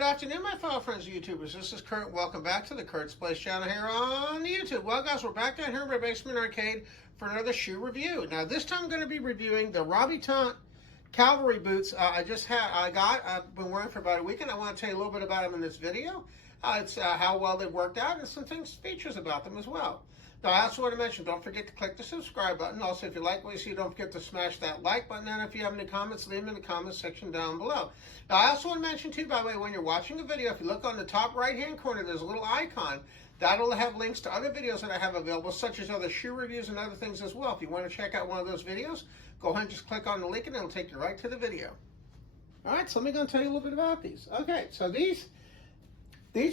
Good afternoon, my fellow friends and YouTubers. This is Kurt. Welcome back to the Kurt's Place channel here on YouTube. Well, guys, we're back down here in my basement arcade for another shoe review. Now, this time I'm going to be reviewing the Rabitaent Cavalry boots. I've been wearing for about a week, and I want to tell you a little bit about them in this video. It's how well they worked out, and some features about them as well. Now, I also want to mention, don't forget to click the subscribe button. Also, if you like what you see, don't forget to smash that like button. And if you have any comments, leave them in the comments section down below. Now, I also want to mention, too, by the way, when you're watching a video, if you look on the top right-hand corner, there's a little icon. That'll have links to other videos that I have available, such as other shoe reviews and other things as well. If you want to check out one of those videos, go ahead and just click on the link, and it'll take you right to the video. All right, so let me go and tell you a little bit about these. Okay, so these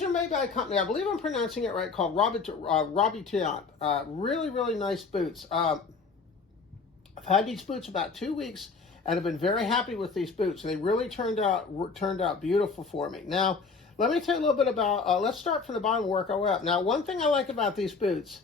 are made by a company, I believe I'm pronouncing it right, called Rabitaent. Really, really nice boots. I've had these boots about 2 weeks and have been very happy with these boots. They really turned out beautiful for me. Now, let me tell you a little bit about, let's start from the bottom and work our way up. Now, one thing I like about these boots,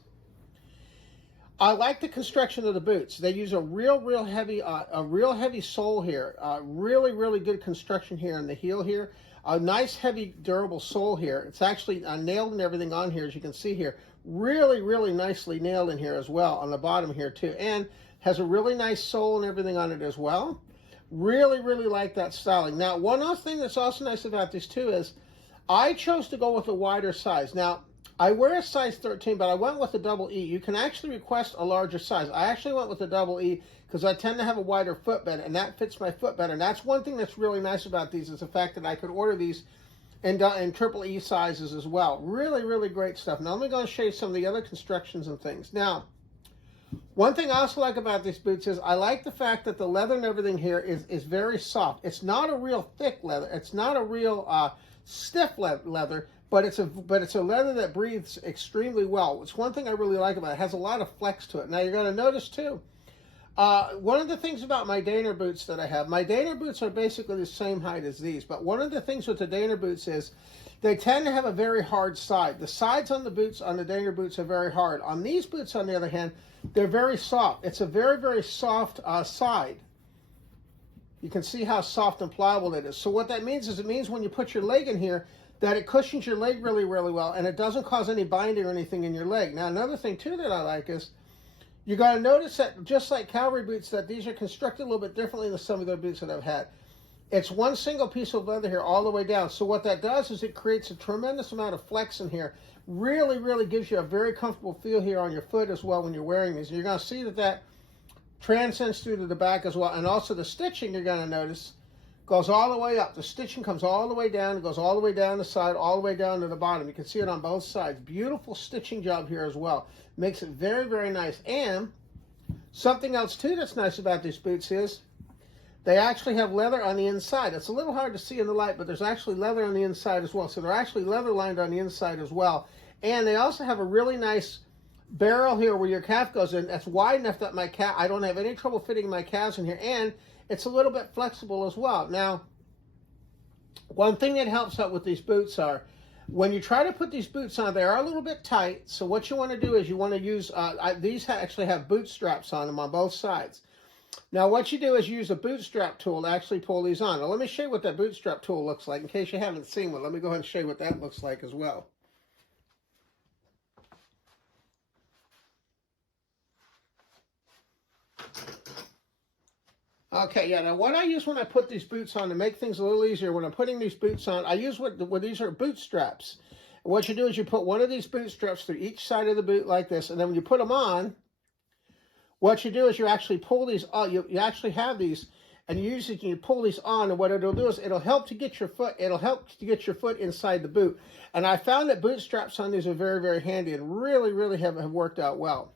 I like the construction of the boots. They use a real heavy sole here. Really, really good construction here in the heel here. A nice, heavy, durable sole here. It's actually nailed and everything on here, as you can see here. Really, really nicely nailed in here as well, on the bottom here too. And has a really nice sole and everything on it as well. Really, really like that styling. Now, one other thing that's also nice about these too is, I chose to go with a wider size. Now, I wear a size 13, but I went with a double E. You can actually request a larger size. I actually went with a double E because I tend to have a wider footbed, and that fits my foot better. And that's one thing that's really nice about these, is the fact that I could order these in triple E sizes as well. Really, really great stuff. Now, let me go and show you some of the other constructions and things. Now, one thing I also like about these boots is I like the fact that the leather and everything here is very soft. It's not a real thick leather. It's not a real stiff leather. But it's a leather that breathes extremely well. It's one thing I really like about it. It has a lot of flex to it. Now, you're going to notice, too, one of the things about my Daner boots that I have, my Daner boots are basically the same height as these. But one of the things with the Daner boots is they tend to have a very hard side. The sides on the boots, on the Daner boots, are very hard. On these boots, on the other hand, they're very soft. It's a very, very soft side. You can see how soft and pliable it is. So what that means is, it means when you put your leg in here, that it cushions your leg really, really well, and it doesn't cause any binding or anything in your leg. Now, another thing, too, that I like is, you got to notice that, just like Cavalry boots, that these are constructed a little bit differently than some of the boots that I've had. It's one single piece of leather here all the way down. So what that does is it creates a tremendous amount of flex in here. Really, really gives you a very comfortable feel here on your foot as well when you're wearing these. And you're going to see that transcends through to the back as well. And also the stitching, you're going to notice, goes all the way up. The stitching comes all the way down. It goes all the way down the side, all the way down to the bottom. You can see it on both sides. Beautiful stitching job here as well. Makes it very, very nice. And something else, too, that's nice about these boots is they actually have leather on the inside. It's a little hard to see in the light, but there's actually leather on the inside as well. So they're actually leather lined on the inside as well. And they also have a really nice barrel here where your calf goes in. That's wide enough that I don't have any trouble fitting my calves in here. And it's a little bit flexible as well. Now, one thing that helps out with these boots are, when you try to put these boots on, they are a little bit tight. So what you want to do is you want to use, these actually have boot straps on them on both sides. Now, what you do is use a bootstrap tool to actually pull these on. Now, let me show you what that bootstrap tool looks like. In case you haven't seen one, let me go ahead and show you what that looks like as well. Okay, yeah, now what I use when I put these boots on to make things a little easier, when I'm putting these boots on, I use these are boot straps. And what you do is you put one of these boot straps through each side of the boot like this, and then when you put them on, what you do is you actually pull these on. You actually have these, and you pull these on, and what it'll do is it'll help to get your foot inside the boot. And I found that boot straps on these are very, very handy and really, really have worked out well.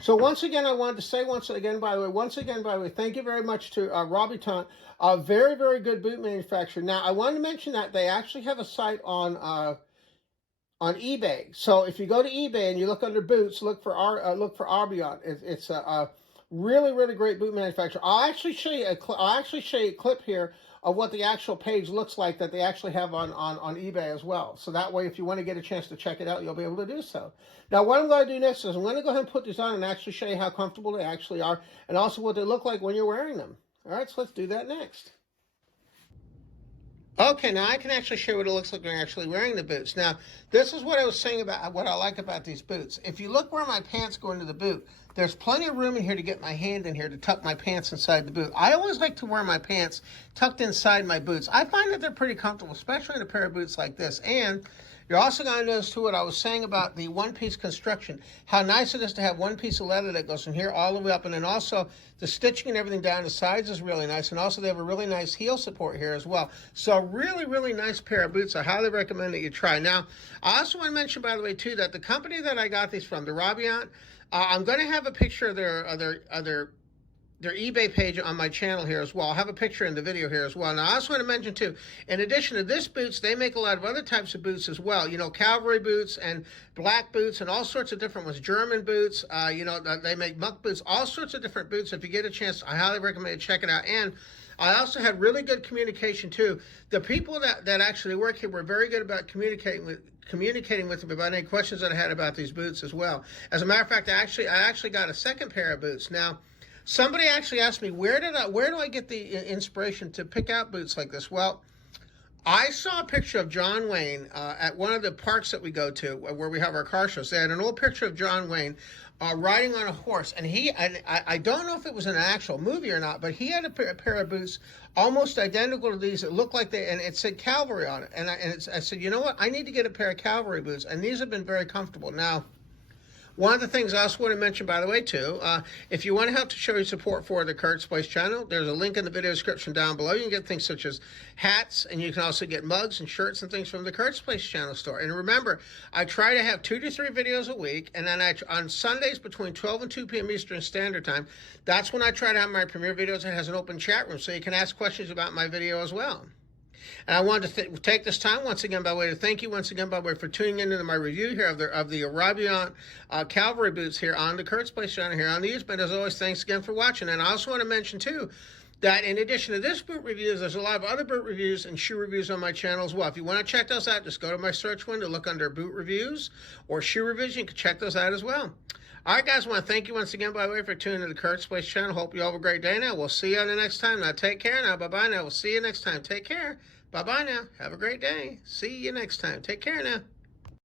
So once again, I wanted to say once again, by the way, thank you very much to Rabitaent, a very, very good boot manufacturer. Now, I wanted to mention that they actually have a site on eBay. So if you go to eBay and you look under boots, look for Rabitaent. It's a really, really great boot manufacturer. I'll actually show you a clip here of what the actual page looks like that they actually have on eBay as well. So that way, if you want to get a chance to check it out, you'll be able to do so. Now, what I'm going to do next is I'm going to go ahead and put these on and actually show you how comfortable they actually are, and also what they look like when you're wearing them. All right, so let's do that next. Okay, now I can actually show you what it looks like when you're actually wearing the boots. Now, this is what I was saying about what I like about these boots. If you look where my pants go into the boot, there's plenty of room in here to get my hand in here to tuck my pants inside the boot. I always like to wear my pants tucked inside my boots. I find that they're pretty comfortable, especially in a pair of boots like this. And you're also going to notice, too, what I was saying about the one-piece construction, how nice it is to have one piece of leather that goes from here all the way up, and then also the stitching and everything down the sides is really nice, and also they have a really nice heel support here as well. So really, really nice pair of boots. I highly recommend that you try. Now, I also want to mention, by the way, too, that the company that I got these from, the Rabitaent, I'm going to have a picture of their eBay page on my channel here as well. I'll have a picture in the video here as well. Now, I also want to mention, too, in addition to this boots, they make a lot of other types of boots as well. You know, Cavalry boots and black boots and all sorts of different ones. German boots, you know, they make muck boots, all sorts of different boots. If you get a chance, I highly recommend you check it out. And I also had really good communication, too. The people that actually work here were very good about communicating with them about any questions that I had about these boots as well. As a matter of fact, I actually got a second pair of boots. Now, somebody actually asked me, where do I get the inspiration to pick out boots like this? Well, I saw a picture of John Wayne at one of the parks that we go to where we have our car shows. They had an old picture of John Wayne riding on a horse. And I don't know if it was an actual movie or not, but he had a pair of boots almost identical to these. It looked like and it said Cavalry on it. And I said, you know what? I need to get a pair of Cavalry boots. And these have been very comfortable. Now, one of the things I also want to mention, by the way, too, if you want to help to show your support for the Kurt's Place channel, there's a link in the video description down below. You can get things such as hats, and you can also get mugs and shirts and things from the Kurt's Place channel store. And remember, I try to have 2 to 3 videos a week, and then on Sundays between 12 and 2 p.m. Eastern Standard Time, that's when I try to have my premiere videos that has an open chat room, so you can ask questions about my video as well. And I wanted to take this time once again by way to thank you once again by way for tuning into my review here of the Rabitaent Cavalry boots here on the Kurt's Place channel here on the YouTube. But as always, thanks again for watching. And I also want to mention too that in addition to this boot reviews, there's a lot of other boot reviews and shoe reviews on my channel as well. If you want to check those out, just go to my search window, look under boot reviews or shoe reviews. You can check those out as well. All right, guys, I want to thank you once again, by the way, for tuning to the Kurt's Place channel. Hope you all have a great day now. We'll see you on the next time. Now, take care now. Bye-bye now. We'll see you next time. Take care. Bye-bye now. Have a great day. See you next time. Take care now.